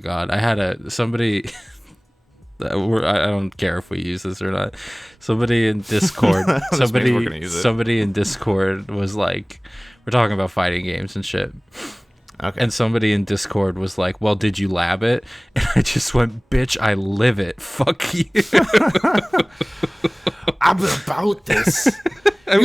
god, I had somebody. I don't care if we use this or not. Somebody in Discord, somebody in Discord was like, we're talking about fighting games and shit. Okay. And somebody in Discord was like, well, did you lab it? And I just went, bitch, I live it. Fuck you. I'm about this. I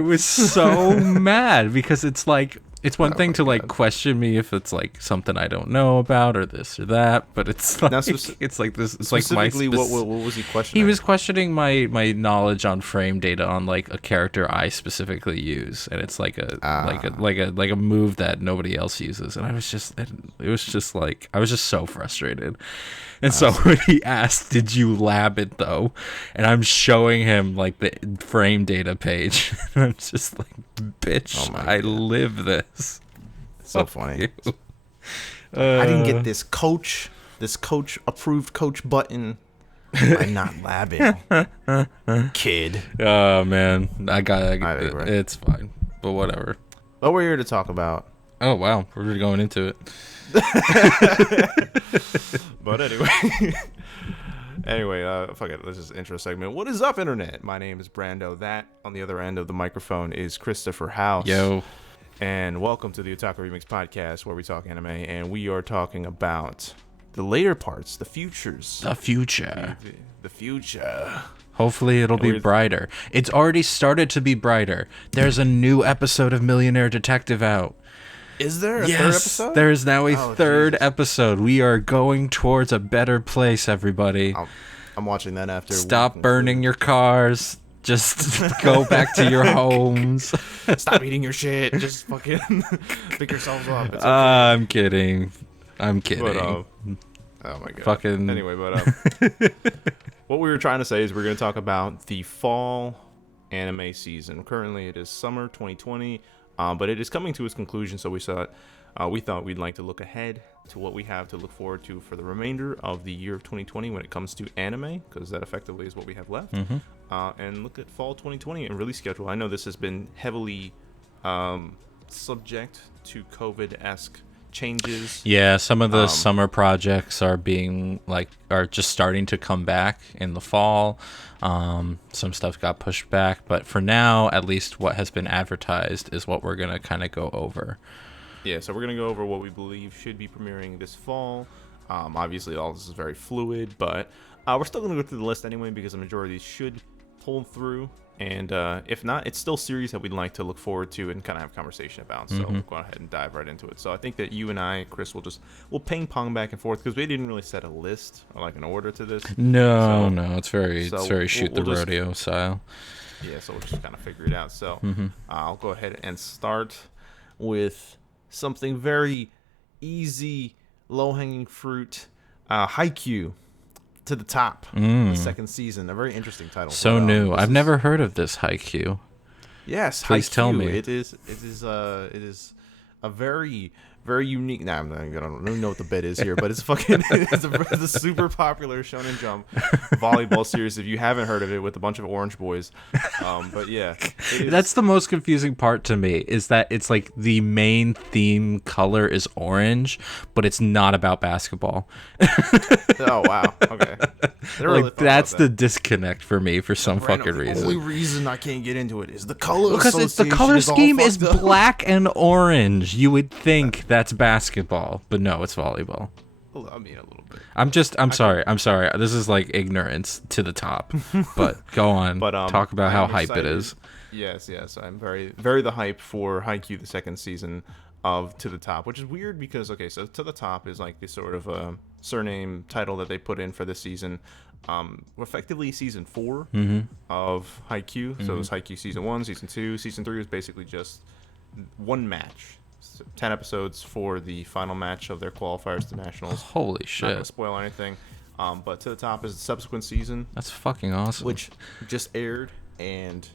was so mad because it's like, it's one thing to like question me if it's like something I don't know about or this or that, but it's like it's like this. It's like my what was he questioning? He was questioning my knowledge on frame data on like a character I specifically use, and it's like a move that nobody else uses, and I was just I was just so frustrated. And so when he asked, "Did you lab it though?" and I'm showing him like the frame data page, and I'm just like, "Bitch, I live this." So funny. I didn't get this coach approved coach button by not labbing, kid. Oh man, I got it. It's fine, but whatever. What we're here to talk about. Oh wow, we're really going into it. But anyway, fuck it. This is intro segment. What is up, internet? My name is Brando. That on the other end of the microphone is Christopher House. Yo. And welcome to the Otaku Remix Podcast, where we talk anime, and we are talking about the later parts, the futures. The future. The future. Hopefully it'll be brighter. It's already started to be brighter. There's a new episode of Millionaire Detective out. Is there a third episode? There is now a third episode. We are going towards a better place, everybody. I'm watching that after. Stop burning your cars. Just go back to your homes. Stop eating your shit. Just fucking pick yourselves up. It's okay. I'm kidding. But, oh my god. Fucking. Anyway, but what we were trying to say is we're going to talk about the fall anime season. Currently, it is summer 2020. But it is coming to its conclusion, so we thought we'd like to look ahead to what we have to look forward to for the remainder of the year of 2020 when it comes to anime, because that effectively is what we have left, and look at fall 2020 and release schedule. I know this has been heavily subject to COVID-esque changes. Yeah, some of the summer projects are just starting to come back in the fall. Some stuff got pushed back, but for now, at least what has been advertised is what we're gonna kind of go over. Yeah, so we're gonna go over what we believe should be premiering this fall. Obviously, all this is very fluid, but we're still gonna go through the list anyway because the majority of these should pull through. And if not, it's still series that we'd like to look forward to and kind of have a conversation about. So we'll go ahead and dive right into it. So I think that you and I, Chris, we'll ping pong back and forth because we didn't really set a list or like an order to this. No, it's very shoot the rodeo style. Yeah, so we'll just kind of figure it out. So I'll go ahead and start with something very easy, low-hanging fruit, Haikyuu. To the top, the second season. A very interesting title. So new. I've never heard of this Haikyuu. Yes, please tell me. It is a very, very unique. Nah, I don't even know what the bit is here, but it's fucking. It's a super popular Shonen Jump volleyball series. If you haven't heard of it, with a bunch of orange boys, but yeah, that's the most confusing part to me. Is that it's like the main theme color is orange, but it's not about basketball. Oh wow, okay. Like that's the disconnect for me for some fucking reason. The only reason I can't get into it is the color. Because it's the color scheme is black and orange. You would think that's basketball, but no, it's volleyball. I mean, a little bit. I'm sorry. This is like ignorance to the top. But go on. But talk about how hype excited. it is. Yes. I'm very, very the hype for Haikyuu, the second season of To the Top, which is weird because so To the Top is like the sort of surname title that they put in for this season. Effectively season 4 of Haikyuu. So it was Haikyuu season 1, season 2, season 3 was basically just one match. 10 episodes for the final match of their qualifiers to nationals. Holy shit. Not gonna spoil anything. But To the Top is the subsequent season. That's fucking awesome. Which just aired, and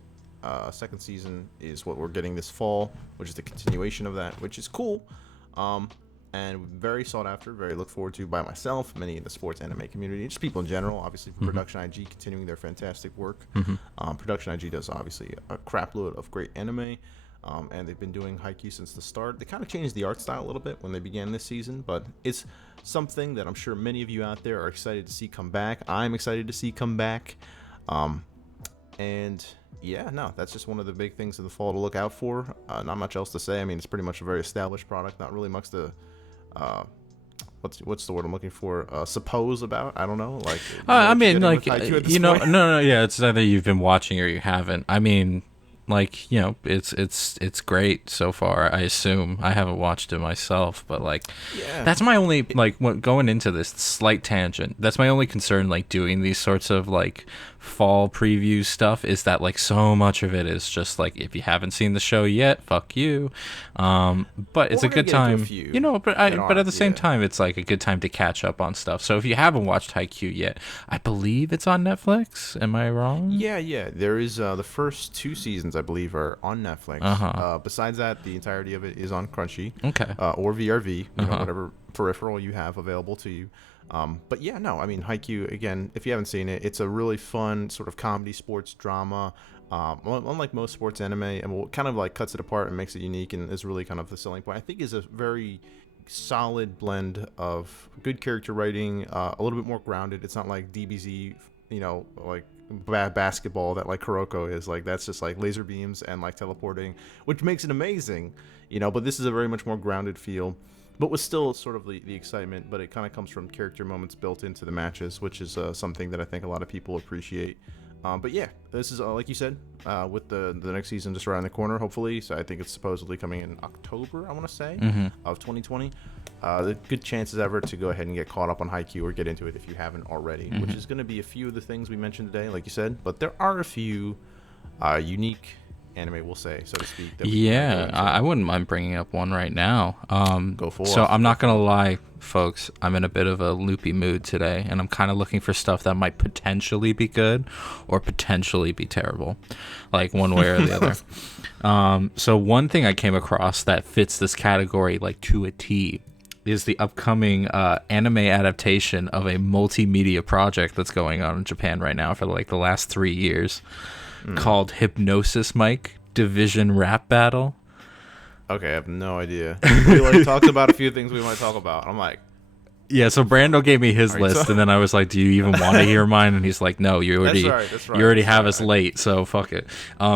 second season is what we're getting this fall, which is the continuation of that, which is cool. And very sought after, very looked forward to by myself, many in the sports anime community, just people in general. Obviously, Production IG continuing their fantastic work. Production IG does obviously a crap load of great anime. and they've been doing Haikyuu since the start. They kind of changed the art style a little bit when they began this season, but it's something that I'm sure many of you out there are excited to see come back. I'm excited to see come back. And yeah, no, that's just one of the big things in the fall to look out for. Not much else to say. I mean, it's pretty much a very established product. Not really much to what's the word I'm looking for? Suppose about? I don't know. Like, I mean, like, no, yeah, it's either you've been watching or you haven't. I mean, like, it's great so far. I assume I haven't watched it myself, but like, that's my only going into this slight tangent. That's my only concern, like doing these sorts of like fall preview stuff, is that like so much of it is just like, if you haven't seen the show yet, fuck you. But it's a good time, but at the same time, it's like a good time to catch up on stuff. So if you haven't watched Haikyuu yet, I believe it's on Netflix. Am I wrong? Yeah. There is the first 2 seasons, I believe, are on Netflix. Besides that, the entirety of it is on Crunchy. Okay. Or VRV, whatever peripheral you have available to you. But yeah, no, I mean, Haikyuu, again, if you haven't seen it, it's a really fun sort of comedy sports drama. Unlike most sports anime, and what kind of like cuts it apart and makes it unique and is really kind of the selling point, I think, is a very solid blend of good character writing, a little bit more grounded. It's not like DBZ, like bad basketball that like Kuroko is. Like, that's just like laser beams and like teleporting, which makes it amazing, but this is a very much more grounded feel, but with still sort of the excitement, but it kind of comes from character moments built into the matches, which is something that I think a lot of people appreciate. But yeah, this is, like you said, with the next season just around the corner, hopefully. So I think it's supposedly coming in October, I want to say, of 2020. The good chances ever to go ahead and get caught up on Haikyuu or get into it if you haven't already, which is going to be a few of the things we mentioned today, like you said. But there are a few unique anime, we'll say, so to speak. I wouldn't mind bringing up one right now. Go for it. So I'm not gonna lie, folks, I'm in a bit of a loopy mood today, and I'm kind of looking for stuff that might potentially be good or potentially be terrible, like one way or the other. So one thing I came across that fits this category like to a T is the upcoming anime adaptation of a multimedia project that's going on in Japan right now for like the last 3 years. Called Hypnosis Mic Division Rap Battle. Okay, I have no idea. We like talked about a few things we might talk about. I'm like, yeah. So Brando gave me his list, and then I was like, "Do you even want to hear mine?" And he's like, "No, you already, you already have us late, so fuck it."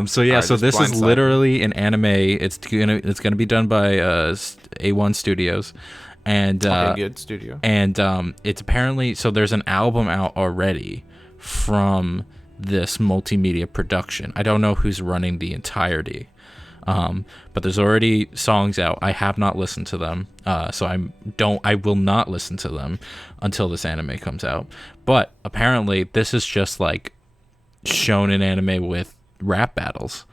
So yeah, so this is literally an anime. It's gonna be done by A1 Studios, and good studio. And it's apparently, so there's an album out already from this multimedia production. I don't know who's running the entirety, but there's already songs out. I have not listened to them, so I will not listen to them until this anime comes out. But apparently this is just like shonen anime with rap battles,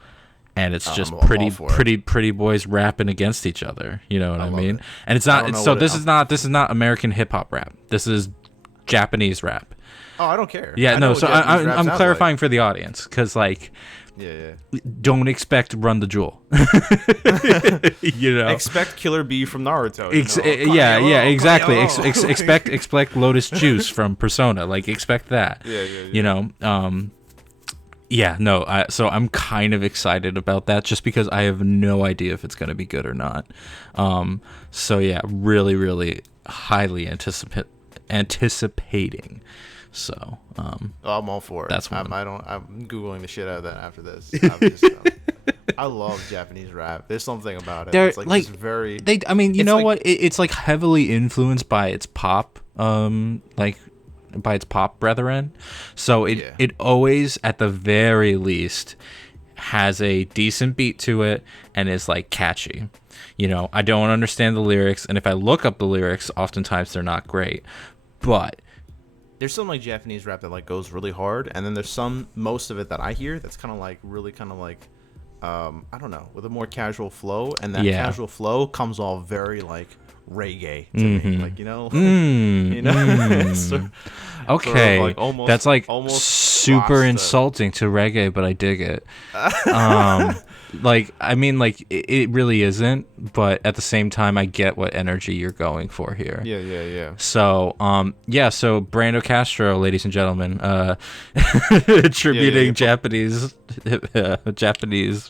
and it's just pretty boys rapping against each other, you know what I mean? And it's not, so this is not American hip hop rap. This is Japanese rap. Oh, I don't care. Yeah, no, so I'm clarifying for the audience, because, like, don't expect Run the Jewel. Expect Killer Bee from Naruto. Exactly. Expect Lotus Juice from Persona. Like, expect that. So I'm kind of excited about that, just because I have no idea if it's going to be good or not. So yeah, really, really highly anticipating. So I'm all for it. That's one. I'm googling the shit out of that after this. I love Japanese rap. There's something about it. They're it's like very. What? It's like heavily influenced by its pop, by its pop brethren. So it always, at the very least, has a decent beat to it and is like catchy. I don't understand the lyrics, and if I look up the lyrics, oftentimes they're not great, but there's some like Japanese rap that like goes really hard, and then there's most of it that I hear that's kind of like really kind of like I don't know, with a more casual flow, and that casual flow comes all very like reggae to me, like okay, sort of like almost super insulting to reggae, but I dig it. like I mean, like it really isn't. But at the same time, I get what energy you're going for here. Yeah. So, so Brando Castro, ladies and gentlemen, attributing Japanese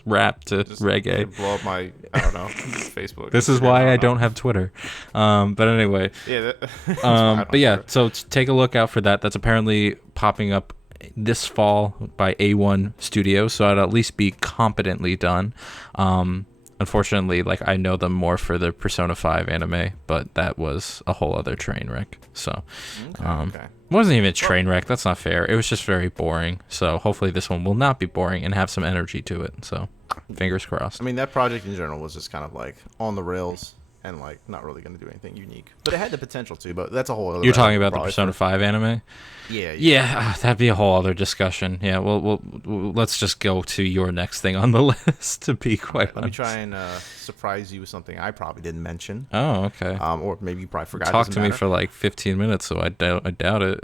rap to Just reggae. blow up my, I don't know, Facebook. This is why I don't have Twitter. But anyway, but yeah, so take a look out for that. That's apparently popping up this fall by A1 Studios, so I'd at least be competently done. Unfortunately, like I know them more for the Persona 5 anime, but that was a whole other train wreck. So, okay. It wasn't even a train wreck. That's not fair. It was just very boring. So hopefully this one will not be boring and have some energy to it. So, fingers crossed. I mean, that project in general was just kind of like on the rails and like not really going to do anything unique, but it had the potential to. But that's a whole other. You're talking about the Persona 5 anime? Yeah, that'd be a whole other discussion. Yeah, we'll let's just go to your next thing on the list. To be quite honest, let me try and surprise you with something I probably didn't mention. Oh, okay. Or maybe you probably forgot. Talk to me for like 15 minutes, so I doubt it.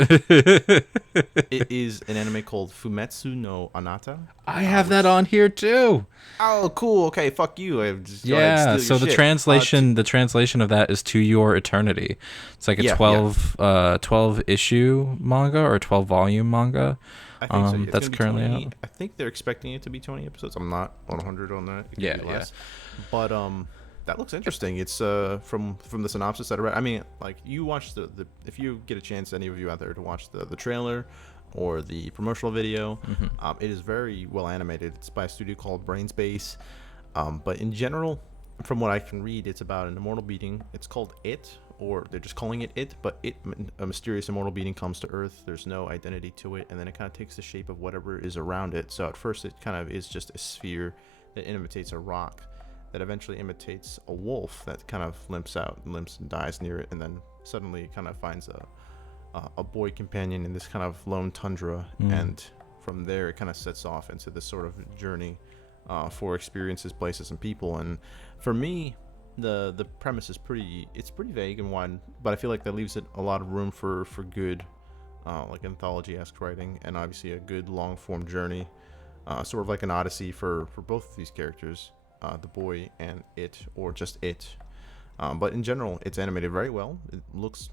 It is an anime called Fumetsu no Anata. I have that on here too. Oh, cool. Okay, fuck you. So the translation of that is To Your Eternity. It's like a 12 issue manga or 12 volume manga. I think so. It's that's currently 20, out. I think they're expecting it to be 20 episodes. I'm not 100 on that. It could be less. But that looks interesting. It's from the synopsis that I read. I mean, like you watch the if you get a chance, any of you out there, to watch the trailer or the promotional video, it is very well animated. It's by a studio called Brainspace. But in general, from what I can read, it's about an immortal being. It's called It, or they're just calling it It, but a mysterious immortal being comes to Earth. There's no identity to it, and then it kind of takes the shape of whatever is around it. So at first, it kind of is just a sphere that imitates a rock, that eventually imitates a wolf that kind of limps and dies near it, and then suddenly it kind of finds a boy companion in this kind of lone tundra, and from there it kind of sets off into this sort of journey for experiences, places, and people. And for me, the premise is pretty vague and wide, but I feel like that leaves it a lot of room for good like anthology-esque writing, and obviously a good long form journey, sort of like an odyssey for both of these characters, the boy and It, or just It. But in general, it's animated very well. It looks,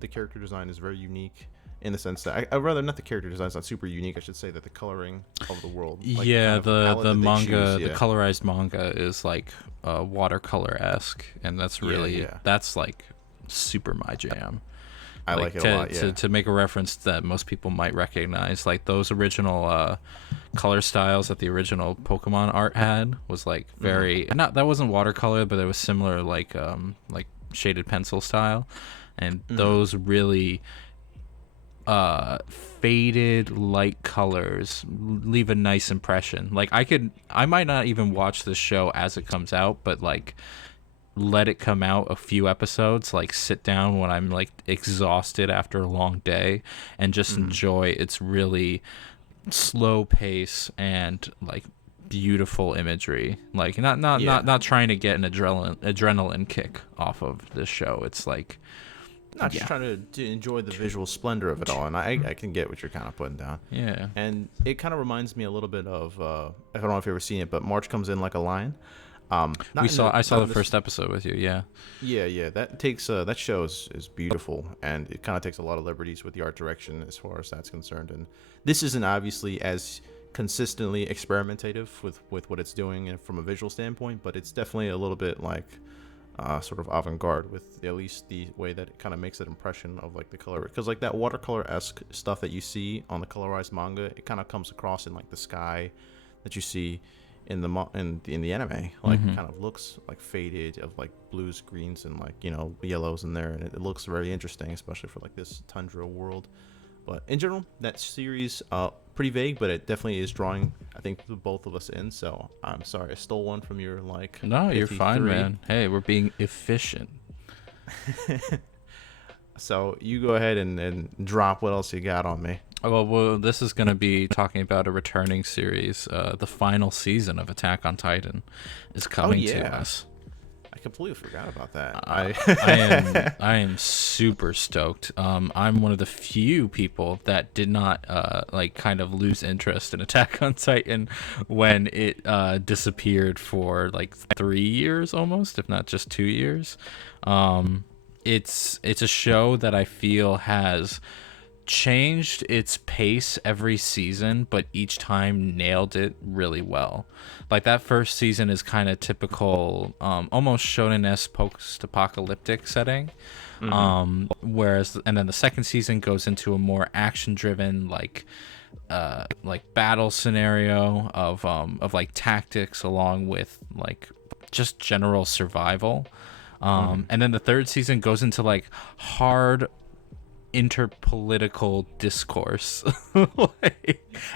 the character design is very unique in the sense that I'd rather not the character design is not super unique. I should say that the coloring of the world. Like the manga, the colorized manga is like watercolor-esque, and that's really that's like super my jam. I like it a lot. Yeah. To make a reference that most people might recognize, like those original color styles that the original Pokemon art had was like very that wasn't watercolor, but it was similar, like shaded pencil style, and those really faded light colors leave a nice impression. Like I might not even watch this show as it comes out, but like let it come out a few episodes, like sit down when I'm like exhausted after a long day and just enjoy its really slow pace and like beautiful imagery. Like not trying to get an adrenaline kick off of this show. It's like not just trying to enjoy the visual splendor of it all, and I can get what you're kind of putting down. Yeah. And it kind of reminds me a little bit of I don't know if you've ever seen it, but March Comes In Like a Lion. I saw the first episode with you. Yeah. That takes that show is beautiful, and it kind of takes a lot of liberties with the art direction as far as that's concerned. And this isn't obviously as consistently experimentative with what it's doing and from a visual standpoint, but it's definitely a little bit like sort of avant-garde with at least the way that it kind of makes that impression of like the color, because like that watercolor-esque stuff that you see on the colorized manga, it kind of comes across in like the sky that you see in the anime. Like it kind of looks like faded, of like blues, greens, and like yellows in there, and it looks very interesting, especially for like this tundra world. But in general, that series pretty vague, but it definitely is drawing, I think, both of us in. So I'm sorry I stole one from your like. No, you're 53. fine, man. Hey, we're being efficient. So you go ahead and drop what else you got on me. Well, this is going to be talking about a returning series. The final season of Attack on Titan is coming to us. completely forgot about that. I am super stoked. I'm one of the few people that did not like kind of lose interest in Attack on Titan when it disappeared for like 3 years almost, if not just 2 years. It's a show that I feel has changed its pace every season, but each time nailed it really well. Like that first season is kind of typical, almost shonen-esque post-apocalyptic setting. Whereas, and then the second season goes into a more action-driven, like battle scenario of like tactics along with like just general survival. And then the third season goes into like hard interpolitical discourse.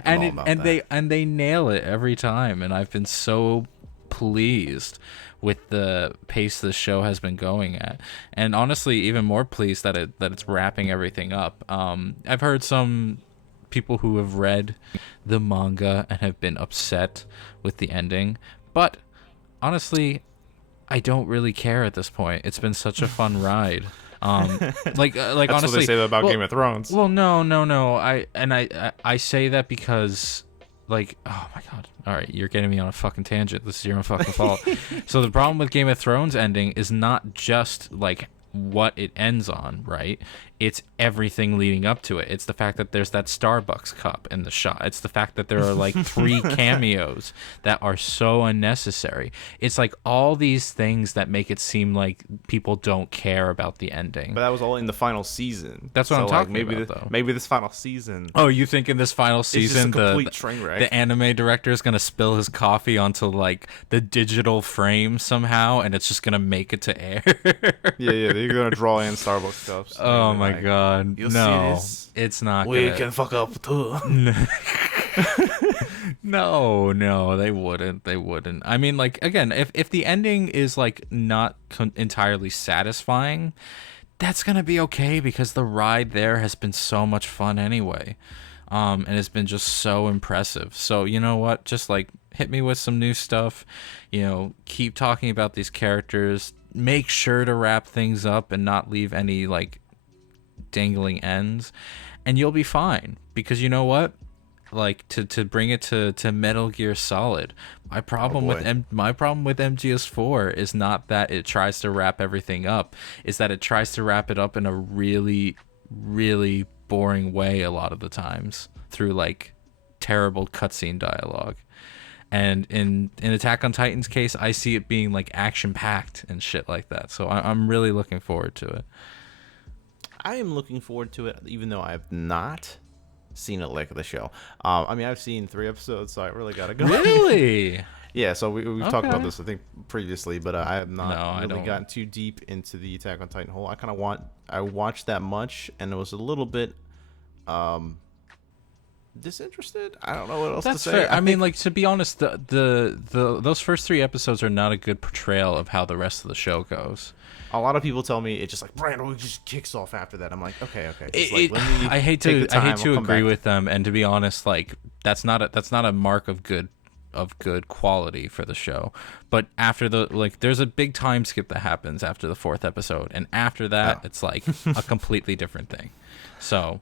They nail it every time, and I've been so pleased with the pace the show has been going at, and honestly even more pleased that it's wrapping everything up. I've heard some people who have read the manga and have been upset with the ending, but honestly I don't really care at this point. It's been such a fun ride. Like That's honestly, what they say about Game of Thrones. Well, no. I say that because, like, oh my god. All right, you're getting me on a fucking tangent. This is your own fucking fault. So the problem with Game of Thrones ending is not just like what it ends on, right? It's everything leading up to it. It's the fact that there's that Starbucks cup in the shot. It's the fact that there are like 3 cameos that are so unnecessary. It's like all these things that make it seem like people don't care about the ending. But that was all in the final season. That's what I'm talking about, though. Maybe this final season. Oh, you think in this final season the anime director is gonna spill his coffee onto like the digital frame somehow, and it's just gonna make it to air? yeah, they're gonna draw in Starbucks cups. Oh my god, no, it's not. We can fuck up too. No, they wouldn't. I mean, like, again, if the ending is like not entirely satisfying, that's gonna be okay, because the ride there has been so much fun anyway, and it's been just so impressive. So you know what, just like hit me with some new stuff, keep talking about these characters, make sure to wrap things up and not leave any like dangling ends, and you'll be fine. Because you know what, like, to bring it to Metal Gear Solid, my problem with MGS4 is not that it tries to wrap everything up, is that it tries to wrap it up in a really, really boring way a lot of the times, through like terrible cutscene dialogue. And in Attack on Titan's case, I see it being like action packed and shit like that. So I'm really looking forward to it. I am looking forward to it, even though I have not seen a lick of the show. I mean, I've seen 3 episodes, so I really gotta go. Really? Yeah. So we've talked about this, I think, previously, but I have not really gotten too deep into the Attack on Titan hole. I watched that much, and it was a little bit disinterested. I don't know what else to say. Fair. I mean, like, to be honest, the those first 3 episodes are not a good portrayal of how the rest of the show goes. A lot of people tell me it's just like Brando just kicks off after that. I'm like, okay. I hate to agree with them, and to be honest, like that's not a mark of good quality for the show. But after there's a big time skip that happens after the 4th episode, and after that, it's like a completely different thing. So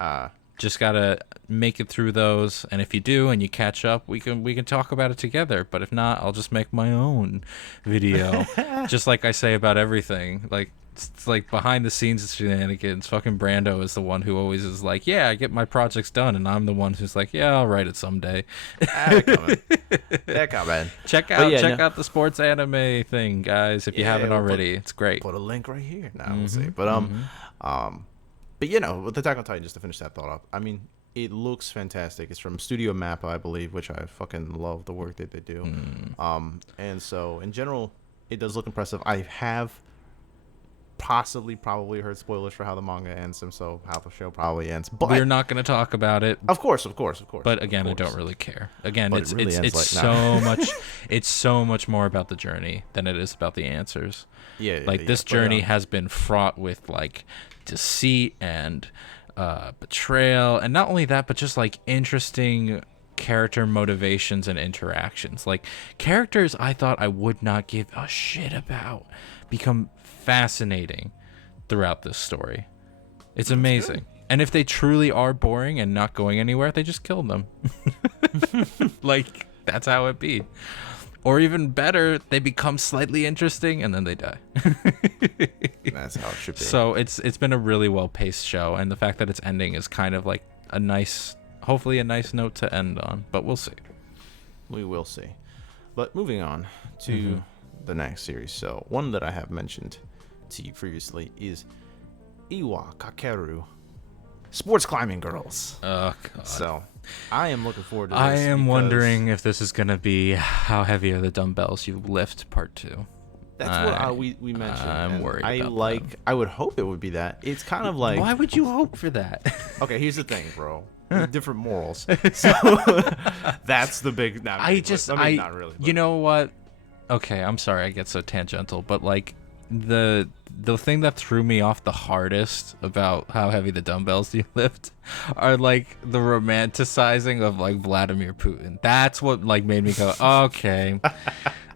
just gotta make it through those, and if you do and you catch up, we can talk about it together. But if not, I'll just make my own video. Just like I say about everything, like it's like behind the scenes shenanigans. Fucking Brando is the one who always is like, yeah, I get my projects done, and I'm the one who's like, yeah, I'll write it someday. They're coming. Check out the sports anime thing, guys, if you haven't already. It's great. Put a link right here. Now we'll see. But But with Attack on Titan, just to finish that thought up, I mean, it looks fantastic. It's from Studio Mappa, I believe, which I fucking love the work that they do. And so, in general, it does look impressive. I have probably heard spoilers for how the manga ends, and so how the show probably ends. But we're not going to talk about it. Of course. But again, I don't really care. Again, but it's so much. It's so much more about the journey than it is about the answers. This journey has been fraught with like deceit and betrayal, and not only that, but just like interesting character motivations and interactions. Like, characters I thought I would not give a shit about become fascinating throughout this story. It's amazing. And if they truly are boring and not going anywhere, they just kill them. Like, that's how it be. Or even better, they become slightly interesting and then they die. That's how it should be. So it's been a really well-paced show, and the fact that it's ending is kind of like a nice, hopefully a nice note to end on, but we'll see. We will see. But moving on to the next series. So one that I have mentioned to you previously is Iwa Kakeru Sports Climbing Girls. Oh, God. So I am looking forward to this. I am wondering if this is going to be How Heavy Are the Dumbbells You Lift Part 2. That's what we mentioned. I'm worried about that. I would hope it would be that. It's kind of like... Why would you hope for that? Okay, here's the thing, bro. Different morals. So that's the big... Not really. You know what? Okay, I'm sorry I get so tangential, but like the thing that threw me off the hardest about How Heavy the Dumbbells You Lift are like the romanticizing of like Vladimir Putin. That's what like made me go, okay.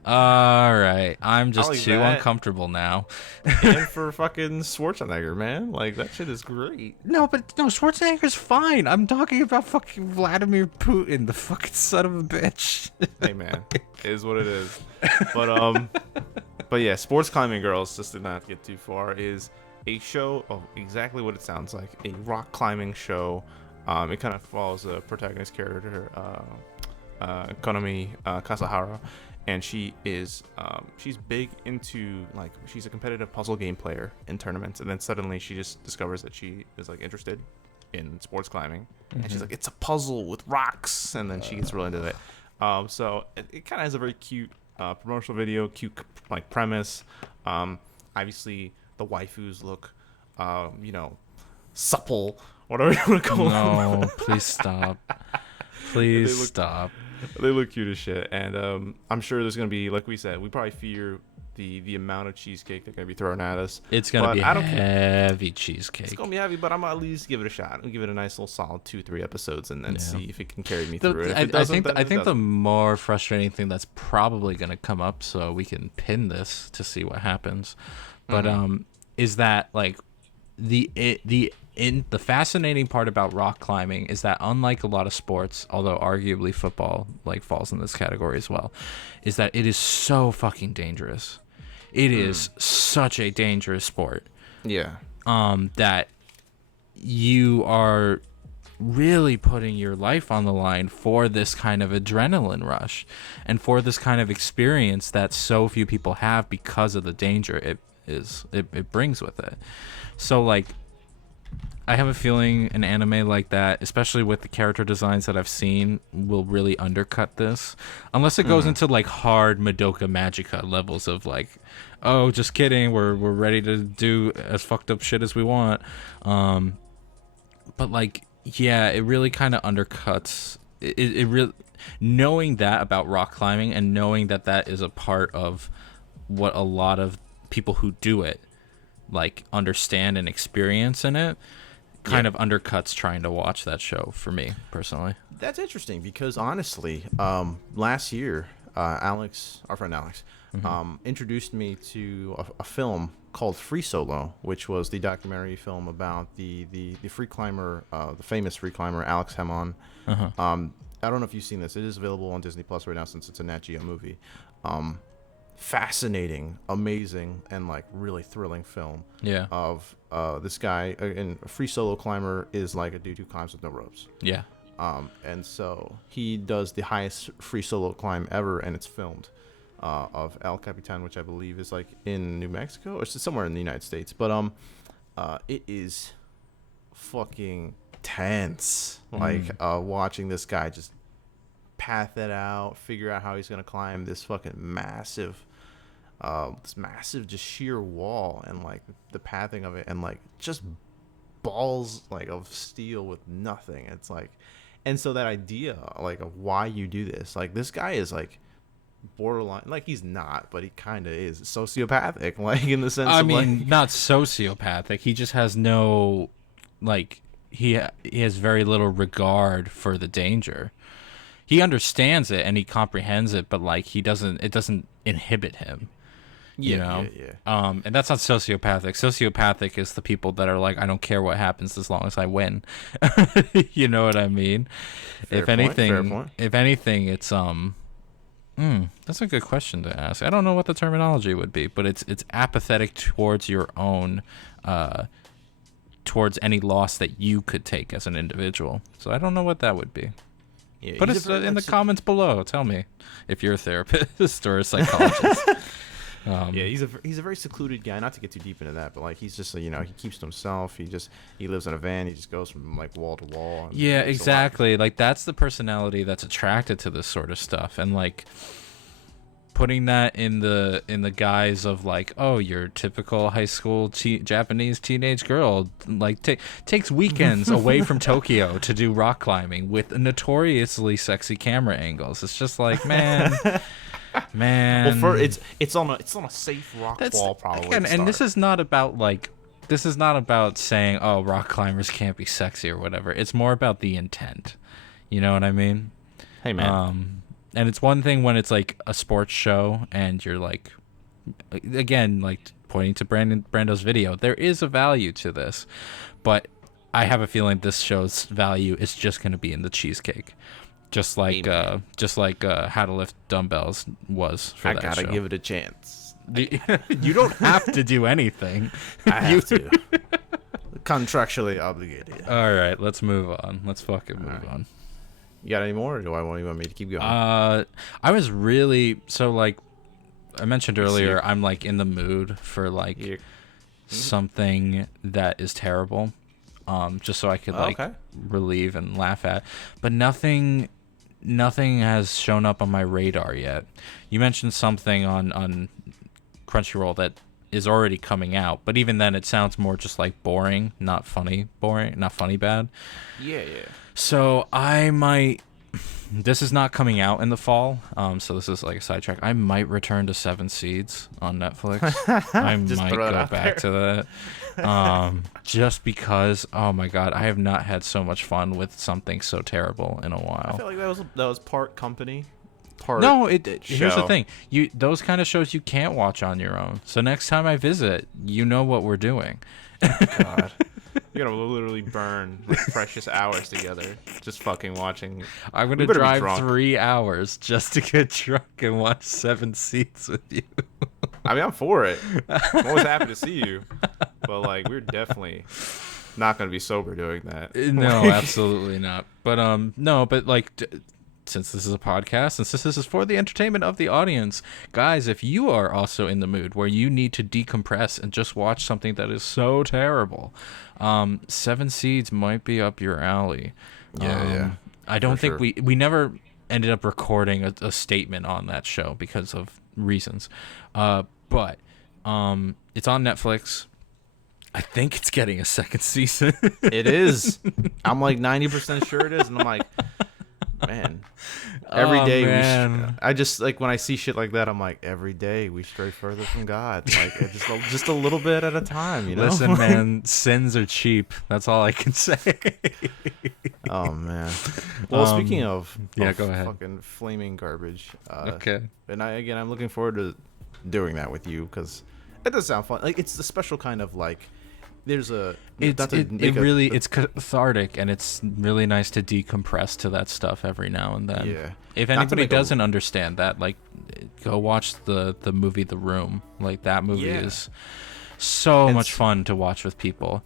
All right, I'm just like too that. uncomfortable now. And for fucking Schwarzenegger, man. Like, that shit is great. No, Schwarzenegger's fine. I'm talking about fucking Vladimir Putin, the fucking son of a bitch. Hey, man. It is what it is. But yeah, Sports Climbing Girls, just to not get too far, is a show of exactly what it sounds like. A rock climbing show. It kind of follows a protagonist character, Konami Kasahara. And she is she's big into, like, she's a competitive puzzle game player in tournaments, and then suddenly she just discovers that she is like interested in sports climbing, and she's like, it's a puzzle with rocks, and then she gets really into it. So it kind of has a very cute promotional video, cute like premise. Obviously the waifus look supple, whatever you want to call them. No, please stop. Please stop. They look cute as shit, and I'm sure there's gonna be, like we said, we probably fear the amount of cheesecake they're gonna be throwing at us. It's gonna be heavy cheesecake. It's gonna be heavy, but I'm gonna at least give it a shot. I'll give it a nice little solid 2-3 episodes, and then see if it can carry me through it. I think the more frustrating thing that's probably gonna come up, so we can pin this to see what happens, but is that like the fascinating part about rock climbing is that, unlike a lot of sports, although arguably football like falls in this category as well, is that it is so fucking dangerous. It is such a dangerous sport. Yeah. That you are really putting your life on the line for this kind of adrenaline rush and for this kind of experience that so few people have because of the danger it brings with it. So like, I have a feeling an anime like that, especially with the character designs that I've seen, will really undercut this. Unless it goes into like hard Madoka Magica levels of like, oh, just kidding, we're ready to do as fucked up shit as we want. But like, yeah, it really kind of undercuts it really, knowing that about rock climbing and knowing that that is a part of what a lot of people who do it like understand and experience in it, kind of undercuts trying to watch that show for me personally. That's interesting because honestly, last year, Alex, our friend Alex, introduced me to a film called Free Solo, which was the documentary film about the free climber, the famous free climber Alex Hammond. I don't know if you've seen this. It is available on Disney Plus right now since it's a Nat Geo movie. Fascinating, amazing, and like really thrilling film. Yeah. Of this guy, and a free solo climber is like a dude who climbs with no ropes. Yeah. And so he does the highest free solo climb ever, and it's filmed of El Capitan, which I believe is like in New Mexico or somewhere in the United States. But it is fucking tense. Like watching this guy just path it out, figure out how he's gonna climb this fucking massive just sheer wall, and like the pathing of it, and like just balls like of steel with nothing. It's like, and so that idea like of why you do this, like this guy is like borderline, like he's not, but he kind of is sociopathic, like in the sense I of mean, like, not sociopathic. He just has no, like, he has very little regard for the danger. he understands it and he comprehends it, but like it doesn't inhibit him. You know? And that's not sociopathic. Sociopathic is the people that are like, I don't care what happens as long as I win. You know what I mean? Fair point. If anything, it's that's a good question to ask. I don't know what the terminology would be, but it's apathetic towards your own, towards any loss that you could take as an individual. So I don't know what that would be. Yeah, put it in the comments below. Tell me if you're a therapist or a psychologist. He's a very secluded guy. Not to get too deep into that, but like he's just he keeps to himself. He lives in a van. He just goes from like wall to wall. Yeah, exactly. Like that's the personality that's attracted to this sort of stuff, and like putting that in the guise of like, oh, your typical high school Japanese teenage girl like takes weekends away from Tokyo to do rock climbing with notoriously sexy camera angles. It's just like, man. Well, it's on a safe rock wall probably. Again, and this is not about saying, oh, rock climbers can't be sexy or whatever. It's more about the intent. You know what I mean? Hey man. And it's one thing when it's like a sports show and you're like, again, like pointing to Brando's video, there is a value to this, but I have a feeling this show's value is just going to be in the cheesecake. Just like How to Lift Dumbbells was for that show. I gotta give it a chance. You don't have to do anything. I have to. Contractually obligated. All right, let's move on. Let's fucking move on. You got any more, or do you want me to keep going? I was really like I mentioned earlier. I'm like in the mood for like something that is terrible, just so I could relieve and laugh at, but nothing has shown up on my radar yet. You mentioned something on Crunchyroll that is already coming out, but even then it sounds more just like boring, not funny bad. Yeah. So this is not coming out in the fall, so this is like a sidetrack. I might return to Seven Seeds on Netflix. I might go back to that. Just because, oh my god, I have not had so much fun with something so terrible in a while. I feel like that was part company, part no. Here's the thing: those kind of shows you can't watch on your own. So next time I visit, you know what we're doing. Oh god. You're gonna literally burn like precious hours together just fucking watching. I'm gonna drive 3 hours just to get drunk and watch Seven Seeds with you. I mean, I'm for it. I'm always happy to see you, but like we're definitely not gonna be sober doing that. No, absolutely not. But like. Since this is a podcast, since this is for the entertainment of the audience, guys, if you are also in the mood where you need to decompress and just watch something that is so terrible, Seven Seeds might be up your alley. Yeah. I don't think we never ended up recording a statement on that show because of reasons. But it's on Netflix. I think it's getting a second season. It is. I'm like 90% sure it is, and I'm like, man, every day I just like when I see shit like that, I'm like, every day we stray further from God, like just a little bit at a time, you know. Listen, man, sins are cheap. That's all I can say. Oh man. Well, speaking of go ahead. Fucking flaming garbage. Okay. And I'm looking forward to doing that with you because it does sound fun. Like it's the special kind of like. It's cathartic, and it's really nice to decompress to that stuff every now and then. Yeah. If anybody doesn't understand that, like, go watch the movie The Room. Like that movie is so much fun to watch with people.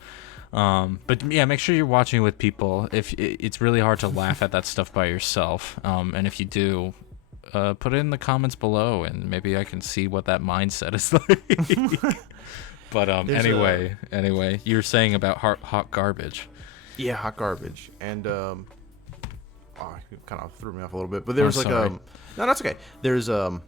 But yeah, make sure you're watching with people. If it's really hard to laugh at that stuff by yourself, and if you do, put it in the comments below, and maybe I can see what that mindset is like. But anyway, you were saying about hot garbage. Yeah, hot garbage, and it kind of threw me off a little bit. But there was no, that's okay. There's to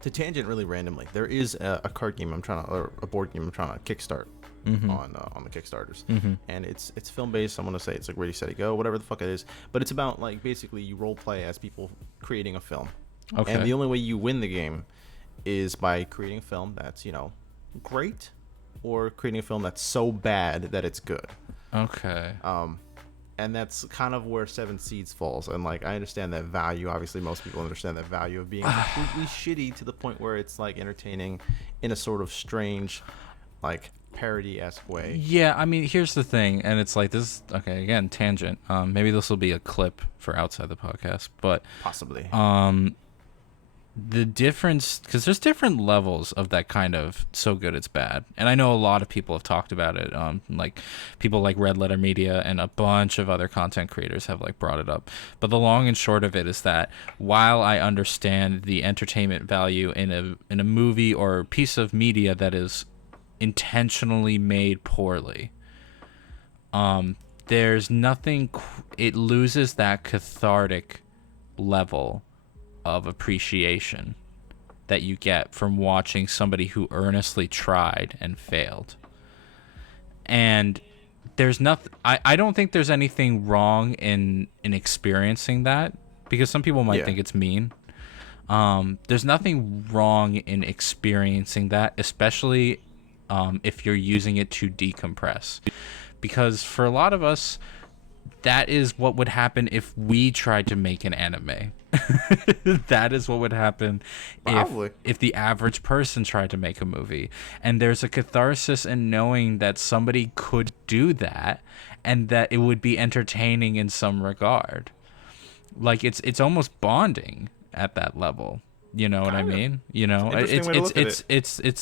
tangent really randomly. There is a card game or a board game I'm trying to kickstart on the Kickstarters, and it's film based. I'm gonna say it's like Ready Steady Go, whatever the fuck it is. But it's about like basically you role play as people creating a film. Okay. And the only way you win the game is by creating a film that's great or creating a film that's so bad that it's good. Okay. and that's kind of where Seven Seeds falls. And like, I understand that value. Obviously, most people understand that value of being completely shitty to the point where it's like entertaining in a sort of strange, like parody-esque way. Yeah, I mean, here's the thing, and it's like this. Okay, again, tangent. Maybe this will be a clip for outside the podcast, but Possibly. the difference, because there's different levels of that kind of so good it's bad, and I know a lot of people have talked about it, like people like Red Letter Media and a bunch of other content creators have like brought it up. But the long and short of it is that while I understand the entertainment value in a movie or piece of media that is intentionally made poorly, there's nothing, it loses that cathartic level of appreciation that you get from watching somebody who earnestly tried and failed. And there's nothing, I don't think there's anything wrong in experiencing that, because some people might think it's mean. There's nothing wrong in experiencing that, especially if you're using it to decompress, because for a lot of us, that is what would happen if we tried to make an anime. That is what would happen if the average person tried to make a movie. And there's a catharsis in knowing that somebody could do that and that it would be entertaining in some regard. Like it's almost bonding at that level. You know what I mean? You know, it's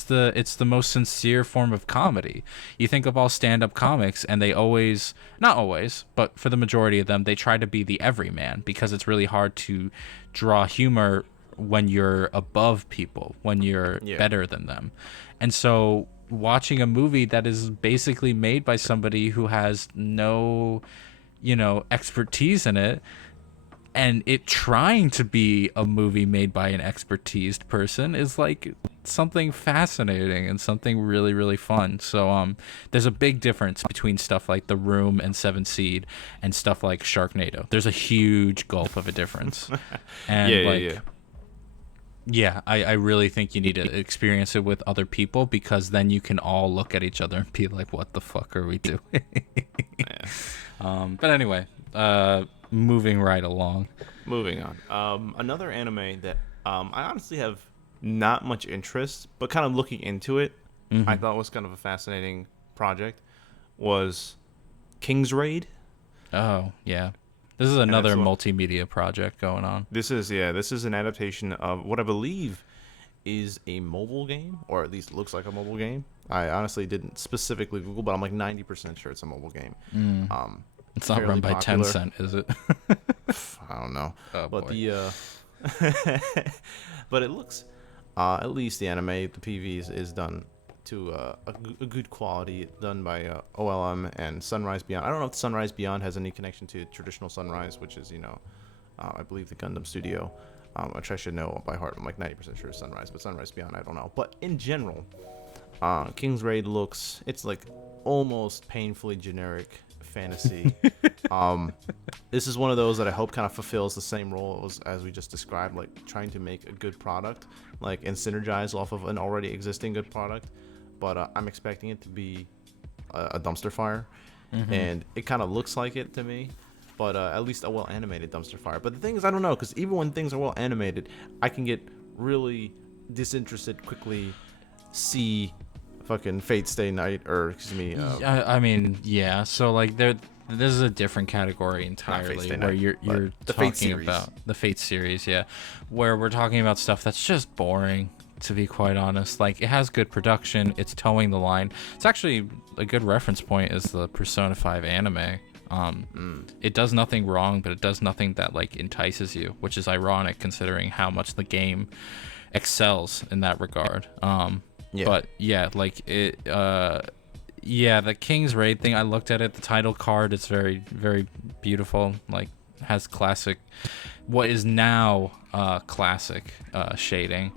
the most sincere form of comedy. You think of all stand-up comics, and they always, not always, but for the majority of them, they try to be the everyman, because it's really hard to draw humor when you're above people, when you're better than them. And so watching a movie that is basically made by somebody who has no, expertise in it, and it trying to be a movie made by an expertised person is like something fascinating and something really, really fun. So there's a big difference between stuff like The Room and Seven Seed and stuff like Sharknado. There's a huge gulf of a difference. And I really think you need to experience it with other people, because then you can all look at each other and be like, what the fuck are we doing? But anyway, moving right along. Moving on. Another anime that I honestly have not much interest, but kind of looking into it, I thought was kind of a fascinating project, was King's Raid. Oh, yeah. This is another multimedia project going on. This is an adaptation of what I believe is a mobile game, or at least looks like a mobile game. I honestly didn't specifically Google, but I'm like 90% sure it's a mobile game. It's not run by popular. Tencent, is it? I don't know. Oh, but boy. But it looks, at least the anime, the PV is done to a good quality, done by OLM and Sunrise Beyond. I don't know if Sunrise Beyond has any connection to traditional Sunrise, which is, I believe the Gundam studio, which I should know by heart. I'm like 90% sure it's Sunrise, but Sunrise Beyond, I don't know. But in general, King's Raid looks, it's like almost painfully generic fantasy. This is one of those that I hope kind of fulfills the same role as we just described, like trying to make a good product, like, and synergize off of an already existing good product. But I'm expecting it to be a dumpster fire, and it kind of looks like it to me. But at least a well-animated dumpster fire. But the thing is, I don't know, because even when things are well-animated, I can get really disinterested quickly. See fucking Fate Stay Night, or excuse me. I mean, yeah. So like, this is a different category entirely, where you're talking about the Fate series, where we're talking about stuff that's just boring, to be quite honest. Like, it has good production, it's towing the line. It's actually a good reference point is the Persona 5 anime. It does nothing wrong, but it does nothing that like entices you, which is ironic considering how much the game excels in that regard. But yeah, like it, the King's Raid thing, I looked at it, the title card, it's very, very beautiful, like has classic, what is now classic shading.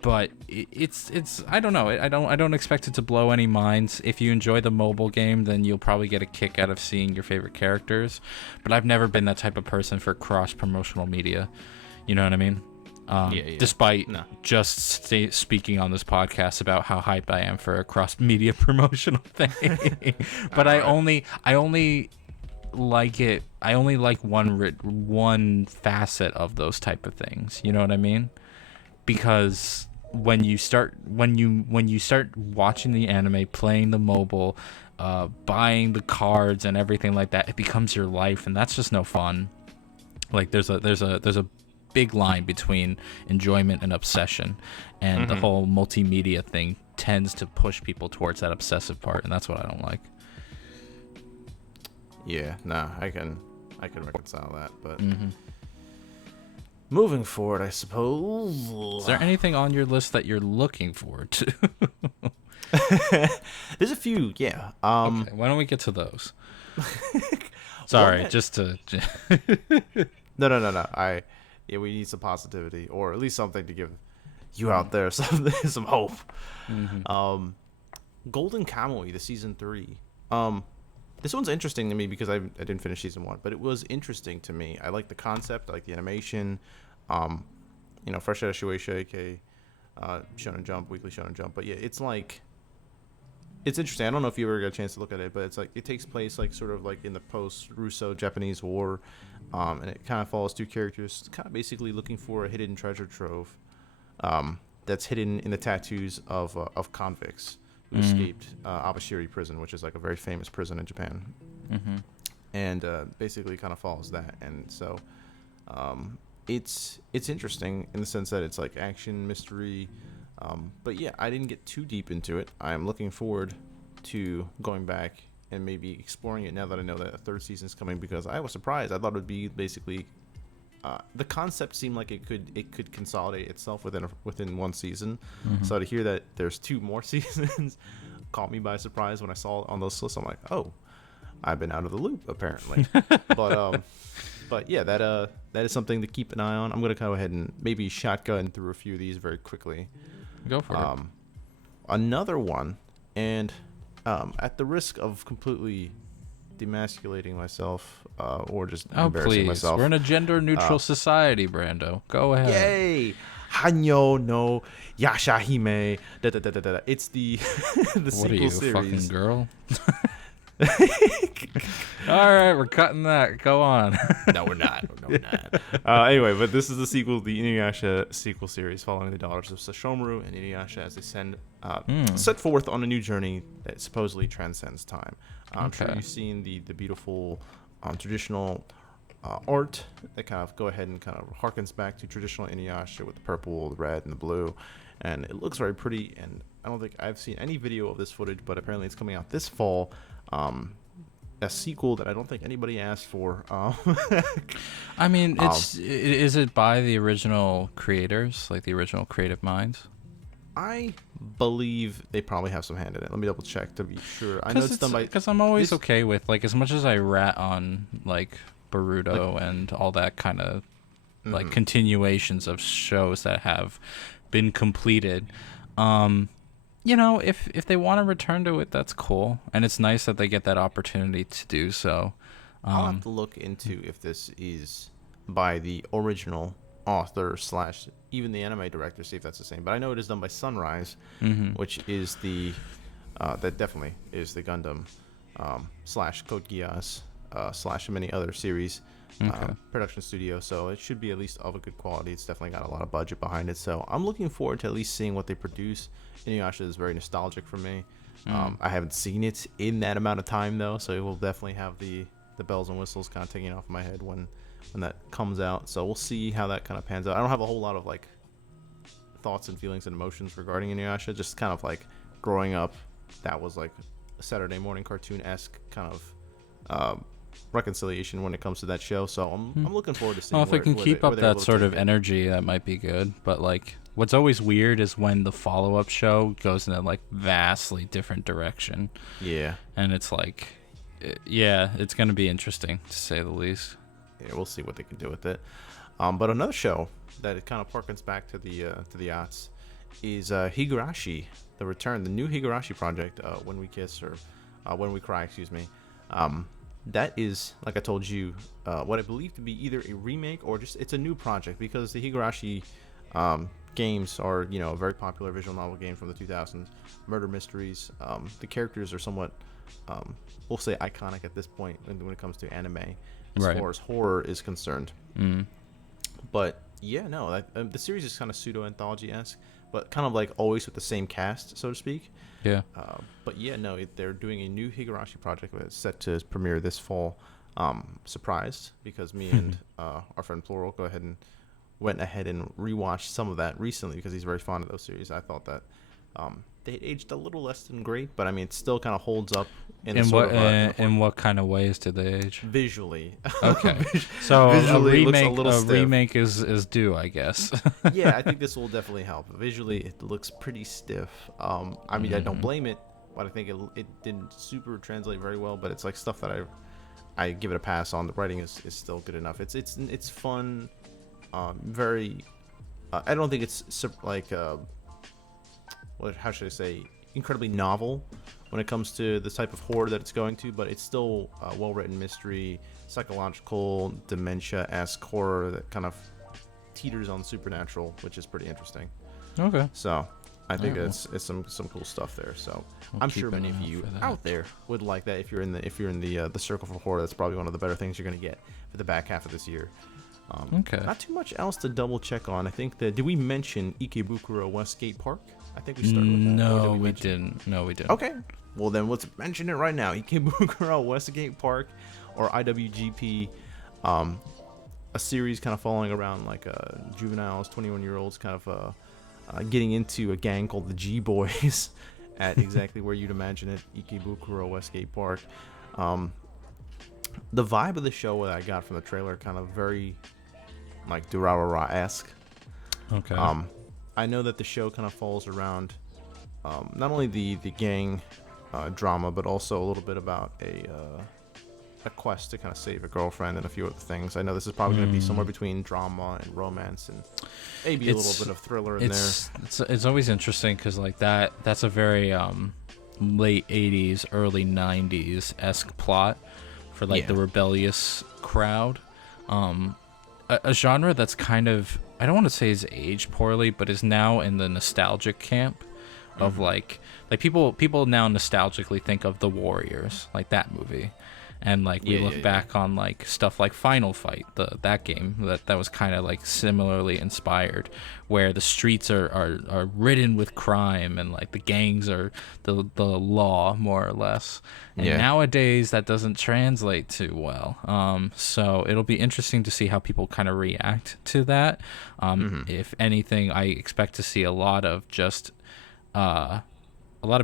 But it's I don't know, I don't expect it to blow any minds. If you enjoy the mobile game, then you'll probably get a kick out of seeing your favorite characters. But I've never been that type of person for cross promotional media. You know what I mean? Despite just speaking on this podcast about how hyped I am for a cross-media promotional thing. But I only like it. I only like one facet of those type of things. You know what I mean? Because when you start watching the anime, playing the mobile, buying the cards and everything like that, it becomes your life, and that's just no fun. Like there's a big line between enjoyment and obsession, and the whole multimedia thing tends to push people towards that obsessive part, and that's what I don't like. Yeah, nah, I can reconcile that, but moving forward, I suppose. Is there anything on your list that you're looking forward to? There's a few, yeah. Okay, why don't we get to those? Sorry, just to. No. We need some positivity, or at least something to give you out there some hope. Golden Kamuy, the season 3. This one's interesting to me because I didn't finish season 1, but it was interesting to me. I like the concept, I like the animation. Fresh out of Shueisha, aka Shonen Jump, Weekly Shonen Jump. But yeah, it's interesting. I don't know if you ever got a chance to look at it, but it's like it takes place like sort of like in the post-Russo Japanese War, and it kind of follows two characters, kind of basically looking for a hidden treasure trove that's hidden in the tattoos of convicts who escaped Abashiri prison, which is like a very famous prison in Japan, and basically kind of follows that. And so it's interesting in the sense that it's like action, mystery. But yeah, I didn't get too deep into it. I'm looking forward to going back and maybe exploring it now that I know that a third season is coming, because I was surprised. I thought it would be basically the concept seemed like it could consolidate itself within one season. So to hear that there's 2 more seasons caught me by surprise when I saw it on those lists. I'm like, oh, I've been out of the loop apparently. But yeah, that is something to keep an eye on. I'm gonna go ahead and maybe shotgun through a few of these very quickly. Go for it. Another one, and at the risk of completely demasculating myself or just embarrassing myself. We're in a gender-neutral society, Brando. Go ahead. Yay! Hanyo no Yashahime. It's the the what are you, sequel series. Fucking girl? All right, we're cutting that. Go on. No, we're not. Anyway, but this is the sequel, the Inuyasha sequel series, following the daughters of Sesshomaru and Inuyasha as they set forth on a new journey that supposedly transcends time. I'm sure you've seen the beautiful traditional art that kind of go ahead and kind of harkens back to traditional Inuyasha with the purple, the red, and the blue. And it looks very pretty, and I don't think I've seen any video of this footage, but apparently it's coming out this fall. A sequel that I don't think anybody asked for. I mean, is it by the original creators, like the original creative minds? I believe they probably have some hand in it. Let me double check to be sure. I know it's done by, because I'm always okay with, like, as much as I rat on like Boruto and all that kind of like continuations of shows that have been completed. If they want to return to it, that's cool, and it's nice that they get that opportunity to do so. I'll have to look into if this is by the original author / even the anime director, see if that's the same. But I know it is done by Sunrise, which is that definitely is the Gundam / Code Geass / many other series production studio. So it should be at least of a good quality. It's definitely got a lot of budget behind it. So I'm looking forward to at least seeing what they produce. Inuyasha is very nostalgic for me. I haven't seen it in that amount of time though, so it will definitely have the bells and whistles kind of taking off my head when that comes out. So we'll see how that kind of pans out. I don't have a whole lot of like thoughts and feelings and emotions regarding Inuyasha. Just kind of like growing up, that was like a Saturday morning cartoon-esque kind of reconciliation when it comes to that show. So I'm looking forward to seeing. Well, if it can keep up that sort of energy, that might be good. But like, what's always weird is when the follow-up show goes in a like vastly different direction. Yeah. And it's like, it's going to be interesting to say the least. Yeah, we'll see what they can do with it. But another show that it kind of harkens back to the aughts is Higurashi, the return, the new Higurashi project, When We Kiss, or When We Cry, excuse me. That is, like I told you, what I believe to be either a remake or just it's a new project, because the Higurashi Games are, a very popular visual novel game from the 2000s. Murder mysteries. The characters are somewhat, we'll say, iconic at this point when it comes to anime, as Right. far as horror is concerned. Mm. But yeah, no, the series is kind of pseudo anthology esque, but kind of like always with the same cast, so to speak. Yeah. But yeah, no, they're doing a new Higurashi project that's set to premiere this fall. Surprised because me and our friend Plural went ahead and rewatched some of that recently because he's very fond of those series. I thought that they aged a little less than great, but I mean, it still kind of holds up In what kind of ways did they age? Visually. Okay, so Visually, it looks a little stiff. remake is due, I guess. Yeah, I think this will definitely help. Visually, it looks pretty stiff. I mean, I don't blame it, but I think it didn't super translate very well. But it's like stuff that I give it a pass on. The writing is still good enough. It's fun. Very. I don't think it's like how should I say, incredibly novel when it comes to the type of horror that it's going to, but it's still well-written mystery, psychological, dementia-esque horror that kind of teeters on supernatural, which is pretty interesting. Okay. So I think Alright, it's some cool stuff there. So We'll I'm keep sure an many of eye out you for that. out there would like that. If you're in the circle for horror, that's probably one of the better things you're going to get for the back half of this year. Okay. Not too much else to double check on. I think that, did we mention Ikebukuro Westgate Park? I think we started with that. Or No, did we mention- didn't. No, we didn't. Okay. Well, then let's mention it right now. Ikebukuro Westgate Park, or IWGP, a series kind of following around like juveniles, 21-year-olds, kind of getting into a gang called the G Boys at exactly where you'd imagine it, Ikebukuro Westgate Park. The vibe of the show that I got from the trailer kind of very like Durarara-esque. Okay. I know that the show kind of falls around not only the gang drama, but also a little bit about a quest to kind of save a girlfriend and a few other things. I know this is probably going to be somewhere between drama and romance and maybe a little bit of thriller in there. It's always interesting because like that's a very late 80s, early 90s esque plot for like the rebellious crowd. A genre that's kind of, I don't want to say is aged poorly, but is now in the nostalgic camp of like people now nostalgically think of The Warriors, like that movie. And like we look back on like stuff like Final Fight, that game that was kind of like similarly inspired, where the streets are ridden with crime and like the gangs are the law more or less. And nowadays that doesn't translate too well. So it'll be interesting to see how people kind of react to that. If anything, I expect to see a lot of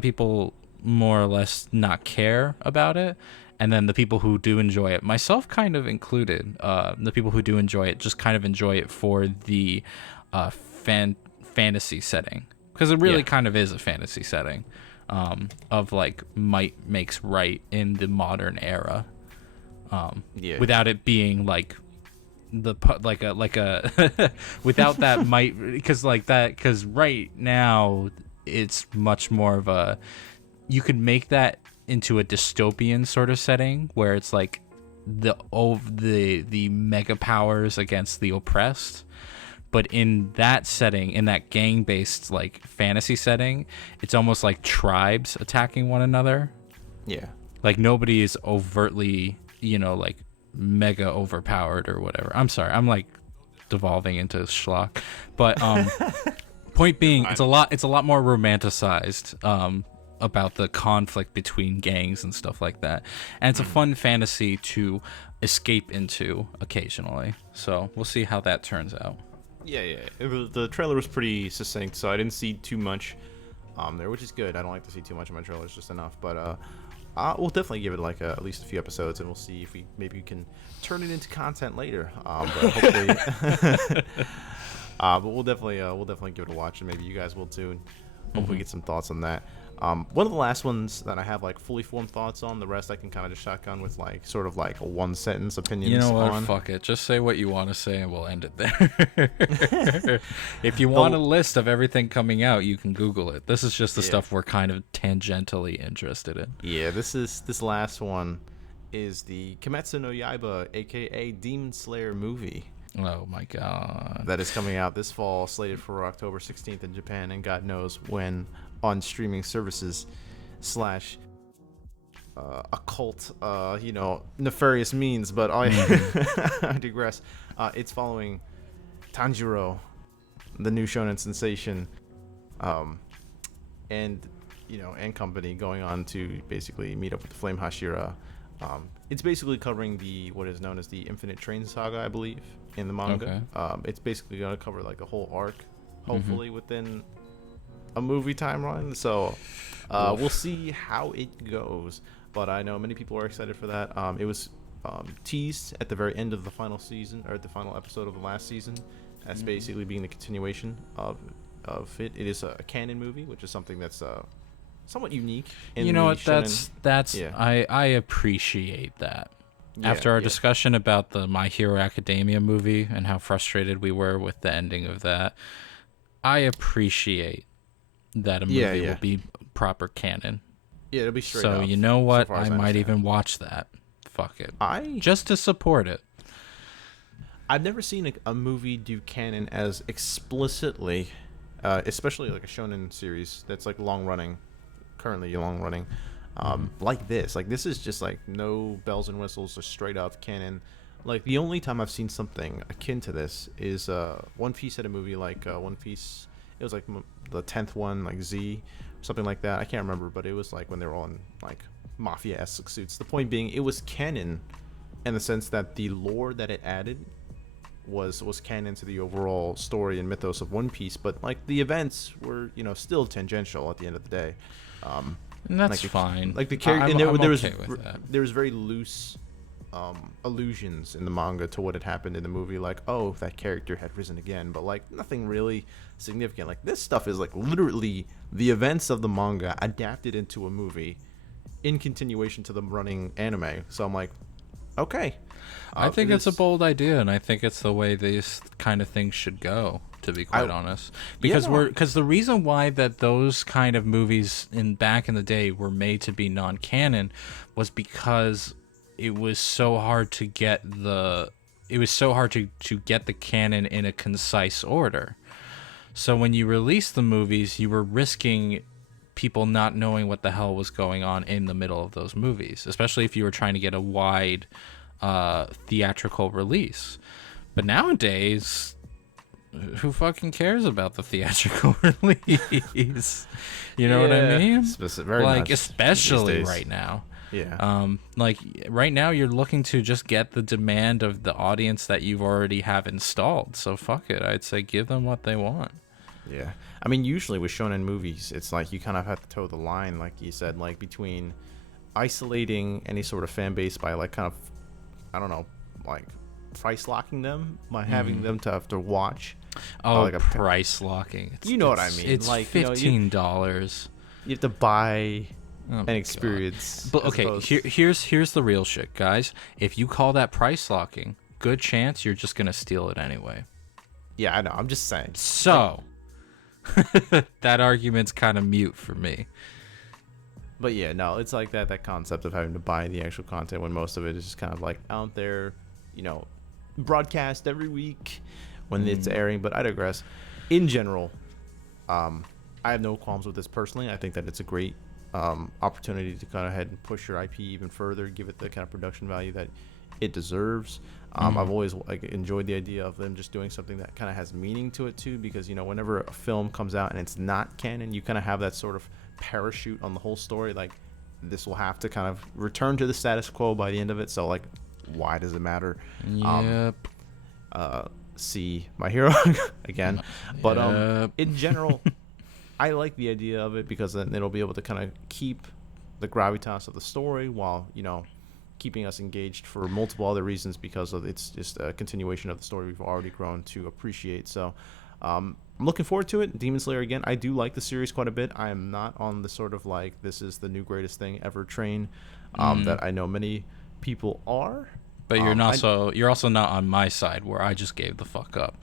people more or less not care about it. And then the people who do enjoy it, myself kind of included, the people who do enjoy it just kind of enjoy it for the fantasy setting. Because it really kind of is a fantasy setting of like might makes right in the modern era. Without it being like without that might, because right now it's much more of a, you could make that into a dystopian sort of setting where it's like the mega powers against the oppressed, but in that setting, in that gang based like fantasy setting, it's almost like tribes attacking one another. Like nobody is overtly, like mega overpowered or whatever. I'm sorry, I'm like devolving into schlock, but point being, it's a lot more romanticized about the conflict between gangs and stuff like that, and it's a fun fantasy to escape into occasionally. So we'll see how that turns out. The trailer was pretty succinct, so I didn't see too much there, which is good. I don't like to see too much of my trailers, just enough. But we'll definitely give it like at least a few episodes, and we'll see if we can turn it into content later. But hopefully, but we'll definitely give it a watch, and maybe you guys will too. And hopefully get some thoughts on that. One of the last ones that I have like fully formed thoughts on. The rest I can kind of just shotgun with like sort of like a one sentence opinions. You know what? On. Fuck it. Just say what you want to say, and we'll end it there. If you want a list of everything coming out, you can Google it. This is just the stuff we're kind of tangentially interested in. Yeah, this last one is the Kimetsu no Yaiba, aka Demon Slayer movie. Oh my god. that is coming out this fall, slated for October 16th in Japan, and God knows when on streaming services slash occult, nefarious means. But I digress. It's following Tanjiro, the new shonen sensation, and and company, going on to basically meet up with the Flame Hashira. It's basically covering what is known as the Infinite Train Saga, I believe, in the manga. Okay. It's basically going to cover like a whole arc, hopefully within a movie timeline. So we'll see how it goes. But I know many people are excited for that. It was teased at the very end of the final season, or at the final episode of the last season. That's basically being the continuation of it. It is a canon movie, which is something that's somewhat unique. You know what? That's yeah. I appreciate that. Yeah, after our discussion about the My Hero Academia movie and how frustrated we were with the ending of that, I appreciate that a movie will be proper canon. Yeah, it'll be straight so up, you know what? So I might even watch that. Fuck it. Just to support it. I've never seen a movie do canon as explicitly, especially like a shonen series that's like currently long running, like this. Like, this is just like no bells and whistles, just straight up canon. Like, the only time I've seen something akin to this is One Piece had a movie like One Piece. It was like the 10th one, like Z, something like that. I can't remember, but it was like when they were all in like mafia-esque suits. The point being, it was canon in the sense that the lore that it added was canon to the overall story and mythos of One Piece, but like the events were still tangential at the end of the day. And that's fine. Like the character, and there was very loose allusions in the manga to what had happened in the movie, like, oh, that character had risen again, but like nothing really significant. Like, this stuff is like literally the events of the manga adapted into a movie in continuation to the running anime. So I'm like, okay. I think it's a bold idea, and I think it's the way these kind of things should go, to be quite honest. Because because the reason why that those kind of movies back in the day were made to be non-canon was because it was so hard to get to get the canon in a concise order. So when you released the movies, you were risking people not knowing what the hell was going on in the middle of those movies, especially if you were trying to get a wide theatrical release. But nowadays, who fucking cares about the theatrical release? You know what I mean? Especially right now. Yeah. Like right now, you're looking to just get the demand of the audience that you've already have installed. So fuck it. I'd say give them what they want. Yeah. I mean, usually with shonen movies, it's like you kind of have to toe the line, like you said, like between isolating any sort of fan base by like kind of, I don't know, like price locking them by having them to have to watch. Oh, like price locking. You know what I mean? It's like $15. You have to buy an experience. But okay, here's the real shit, guys. If you call that price locking, good chance you're just gonna steal it anyway. Yeah, I know. I'm just saying. So that argument's kind of mute for me. But yeah, no, it's like that concept of having to buy the actual content when most of it is just kind of like out there, broadcast every week when it's airing. But I digress. In general, I have no qualms with this personally. I think that it's a great opportunity to kind of head and push your IP even further, give it the kind of production value that it deserves. I've always enjoyed the idea of them just doing something that kind of has meaning to it too, because whenever a film comes out and it's not canon, you kind of have that sort of parachute on the whole story. Like, this will have to kind of return to the status quo by the end of it. So like, why does it matter? Yep. See My Hero again. But in general, I like the idea of it because then it'll be able to kind of keep the gravitas of the story while keeping us engaged for multiple other reasons, because of it's just a continuation of the story we've already grown to appreciate. So I'm looking forward to it. Demon Slayer, again, I do like the series quite a bit. I am not on the sort of like this is the new greatest thing ever train that I know many people are. But you're also not on my side where I just gave the fuck up.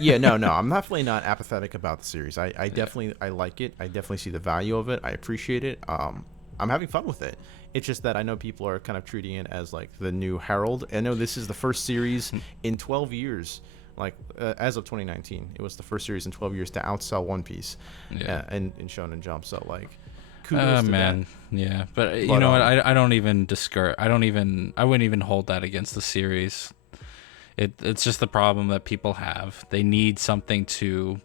Yeah, no, I'm definitely not apathetic about the series. I definitely I like it. I definitely see the value of it. I appreciate it. I'm having fun with it. It's just that I know people are kind of treating it as like the new Herald. I know this is the first series in 12 years. Like as of 2019, it was the first series in 12 years to outsell One Piece, in Shonen Jump. So like, kudos to man, that. yeah. But you know what? I don't even discourage. I wouldn't even hold that against the series. It's just the problem that people have. They need something to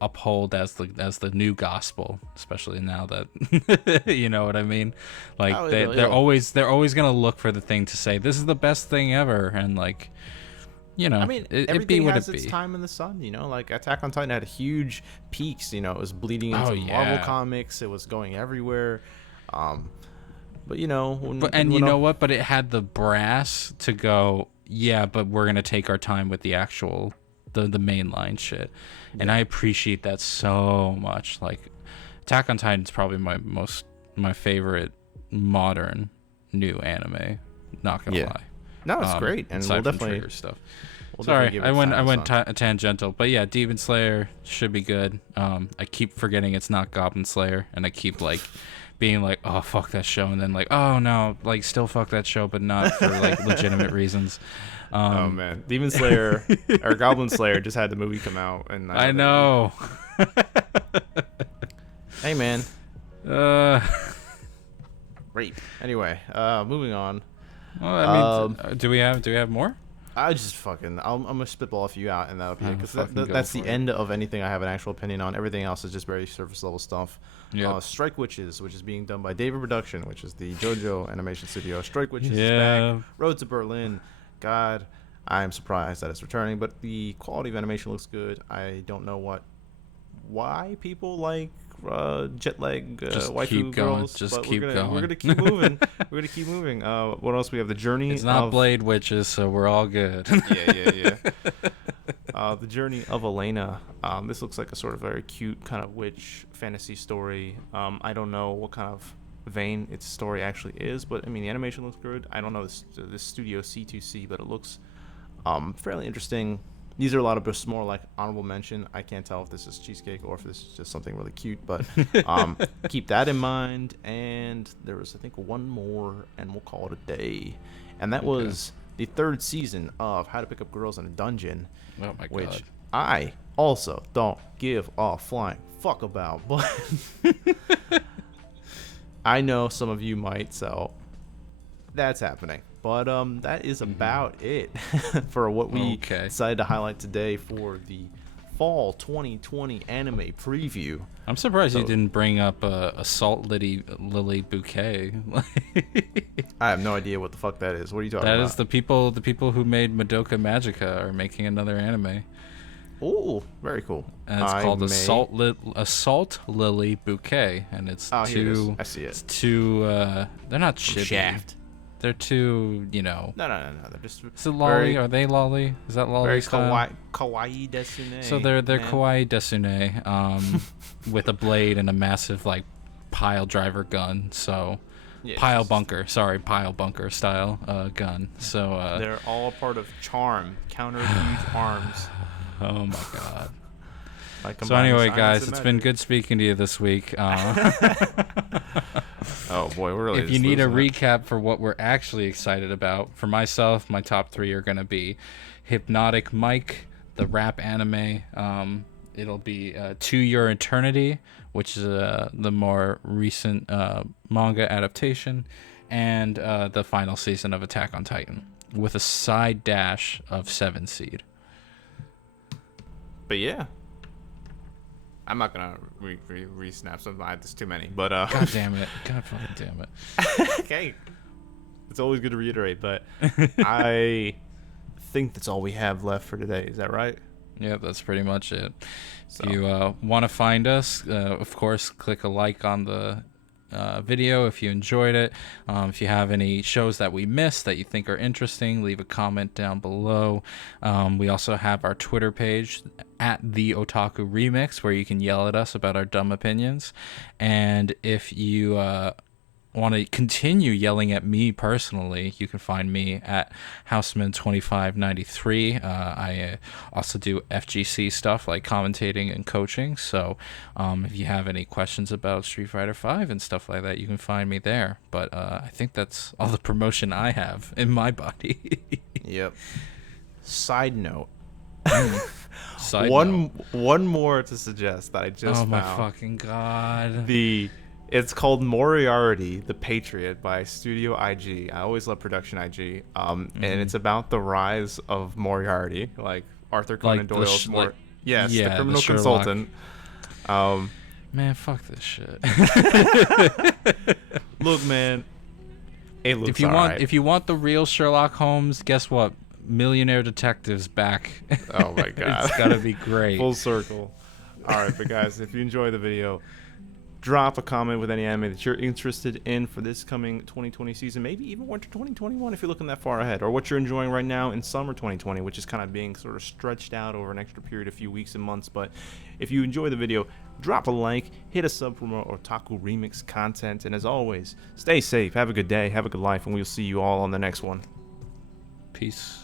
uphold as the new gospel, especially now that you know what I mean. Like they're always gonna look for the thing to say this is the best thing ever, and like, you know, I mean, everything has its time in the sun. You know, like Attack on Titan had huge peaks. You know, it was bleeding into Marvel comics. It was going everywhere. But you know, but it had the brass to go. Yeah, but we're gonna take our time with the actual, the mainline shit, and I appreciate that so much. Like, Attack on Titan is probably my favorite modern new anime. Not gonna lie. No, it's great, and we'll definitely trigger stuff. Sorry, I went tangential, but yeah, Demon Slayer should be good. I keep forgetting it's not Goblin Slayer, and I keep like being like, oh fuck that show, and then like, oh no, like still fuck that show, but not for like legitimate reasons. Oh man, Demon Slayer or Goblin Slayer just had the movie come out, and I know. Hey man. Great. Anyway, moving on. Well, I mean, do we have more? I just fucking, I'm gonna spitball a few out, and that'll be it, because that's the end of anything I have an actual opinion on. Everything else is just very surface level stuff. Strike Witches, which is being done by David Production, which is the JoJo animation studio. Strike Witches is back. Road to Berlin. God, I am surprised that it's returning, but the quality of animation looks good. I don't know why people like jet lag waifu girls. We're gonna keep moving. We're gonna keep moving. What else we have? The Journey. It's not Blade Witches, so we're all good. Yeah. The Journey of Elena. This looks like a sort of very cute kind of witch fantasy story. I don't know what kind of vein its story actually is, but I mean the animation looks good. I don't know this studio C2C, but it looks fairly interesting. These are a lot of just more like honorable mention. I can't tell if this is cheesecake or if this is just something really cute, but keep that in mind. And there was, I think, one more, and we'll call it a day. And that was the third season of How to Pick Up Girls in a Dungeon. Oh my God. Which I also don't give a flying fuck about, but I know some of you might, so that's happening. But that is about it for what we decided to highlight today for the fall 2020 anime preview. I'm surprised you didn't bring up a Salt Lily Bouquet. I have no idea what the fuck that is. What are you talking about? That is the people who made Madoka Magica are making another anime. Oh, very cool. And it's called a Salt Lily Bouquet, and it's two. I see it. It's two. They're not chibi. Shaft. They're too, you know. No. They're just. Is it lolly? Are they lolly? Is that lolly very style? Kawaii desune. So they're kawaii desune, with a blade and a massive like pile driver gun. So pile bunker style gun. So they're all part of Charm, counter huge arms. Oh my God. So anyway, guys, it's been good speaking to you this week. Oh boy, we're really. If you need a recap for what we're actually excited about, for myself, my top 3 are gonna be Hypnotic Mike, the rap anime. It'll be To Your Eternity, which is the more recent manga adaptation, and the final season of Attack on Titan, with a side dash of 7 Seed. But yeah. I'm not gonna re-snap some. There's too many. But God damn it! God fucking damn it! Okay, it's always good to reiterate, but I think that's all we have left for today. Is that right? Yeah, that's pretty much it. So. If you want to find us, of course, click a like on the video if you enjoyed it. If you have any shows that we missed that you think are interesting, leave a comment down below. We also have our Twitter page at the Otaku Remix, where you can yell at us about our dumb opinions. And if you want to continue yelling at me personally, you can find me at Houseman2593. I also do FGC stuff like commentating and coaching. So if you have any questions about Street Fighter 5 and stuff like that, you can find me there. But I think that's all the promotion I have in my body. Yep. Side note. Side note. One more to suggest that I just found. Oh my fucking god. It's called Moriarty, the Patriot by Studio IG. I always love Production IG. And it's about the rise of Moriarty, like Arthur Conan Doyle's the criminal consultant. Man, fuck this shit. Look, man, it looks if you want the real Sherlock Holmes, guess what? Millionaire Detective's back. Oh my god, it's gotta be great. Full circle. All right, but guys, if you enjoy the video, drop a comment with any anime that you're interested in for this coming 2020 season, maybe even winter 2021 if you're looking that far ahead, or what you're enjoying right now in summer 2020, which is kind of being sort of stretched out over an extra period, a few weeks and months. But if you enjoy the video, drop a like, hit a sub for more Otaku Remix content, and as always, stay safe, have a good day, have a good life, and we'll see you all on the next one. Peace.